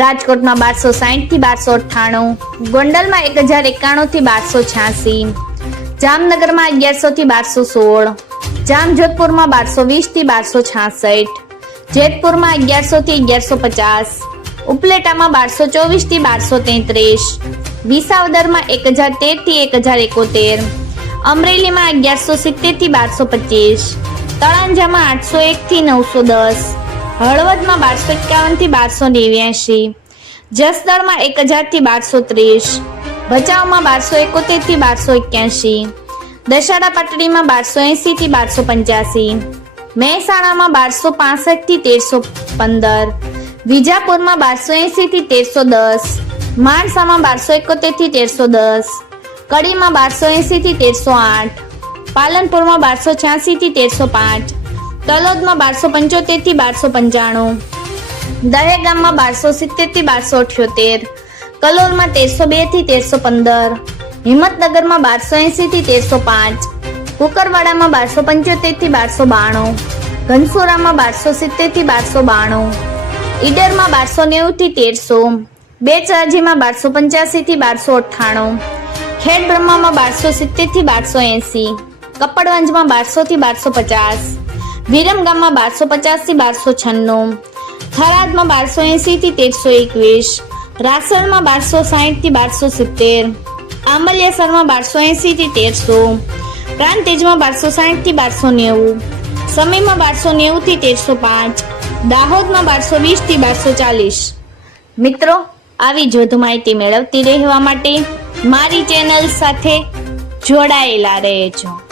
રાજકોટમાં બારસો સાહીઠથી બારસો અઠ્ઠાણું, ગોંડલમાં એક હજાર એકાણું થી બારસો છ્યાસી, જામનગરમાં અગિયારસો થી બારસો સોળ, જામજોધપુરમાં બારસો વીસથી બારસો છાસઠ જેતપુરમાં અગિયારસો થી અગિયારસો પચાસ, ઉપલેટામાં બારસો ચોવીસથી બારસો તેત્રીસ, વિસાવદરમાં એક હજાર તેરથી એક હજાર એકોતેર, અમરેલીમાં અગિયારસો સિત્તેરથી બારસો પચીસ, તળાંજામાં આઠસો એક થી નવસો દસ હળવદમાં બારસો એકાવનથી બારસો નેવ્યાશી. જસદણમાં એક હજારથી બારસો ત્રીસ. ભચાઉમાં બારસો એકોતેરથી બારસો એક્યાસી દશાડા પાટડીમાં બારસો એંસીથી બારસો પંચ્યાસી મહેસાણામાં બારસો પાસઠથી તેરસો પંદર. વિજાપુરમાં બારસો એંસીથી તેરસો દસ. માણસામાં બારસો એકોતેરથી તેરસો દસ. કડીમાં બારસો એંસીથી તેરસો આઠ. પાલનપુરમાં બારસો છ્યાસી થી તેરસો પાંચ. તલોદમાં બારસો પંચોતેરથી બારસો પંચાણું. દહેગામમાં બારસો સિત્તેરથી બારસો અઠ્યોતેર. કલોલમાં તેરસો બેથી તેરસો પંદર. હિંમતનગરમાં બારસો એંસીથી તેરસો પાંચ. કુકરવાડામાં બારસો પંચોતેરથી બારસો બાણું. ઘનસોરામાં બારસો સિત્તેરથી બારસો બાણું. ઈડરમાં બારસો નેવું થી તેરસો. બેચરાજીમાં બારસો પંચ્યાસી થી બારસો અઠ્ઠાણું. ખેડ બ્રહ્મામાં બારસો સિત્તેરથી બારસો એંસી. કપડવંજમાં બારસો થી બારસો પચાસ. વિરમગામમાં બારસો પચાસથી બારસો છન્નું. થરાદમાં બારસો એંસીથી તેરસો એકવીસ. રાસણમાં બારસો સાહીઠથી બારસો સિત્તેર. આંબલિયાસરમાં બારસો એંસીથી તેરસો. પ્રાંતેજમાં બારસો સાહીઠથી બારસો નેવું. સમયમાં બારસો નેવું થી તેરસો પાંચ. દાહોદમાં બારસો વીસથી બારસો ચાલીસ. મિત્રો, આવી જ વધુ માહિતી મેળવતી રહેવા માટે મારી ચેનલ સાથે જોડાયેલા રહેજો.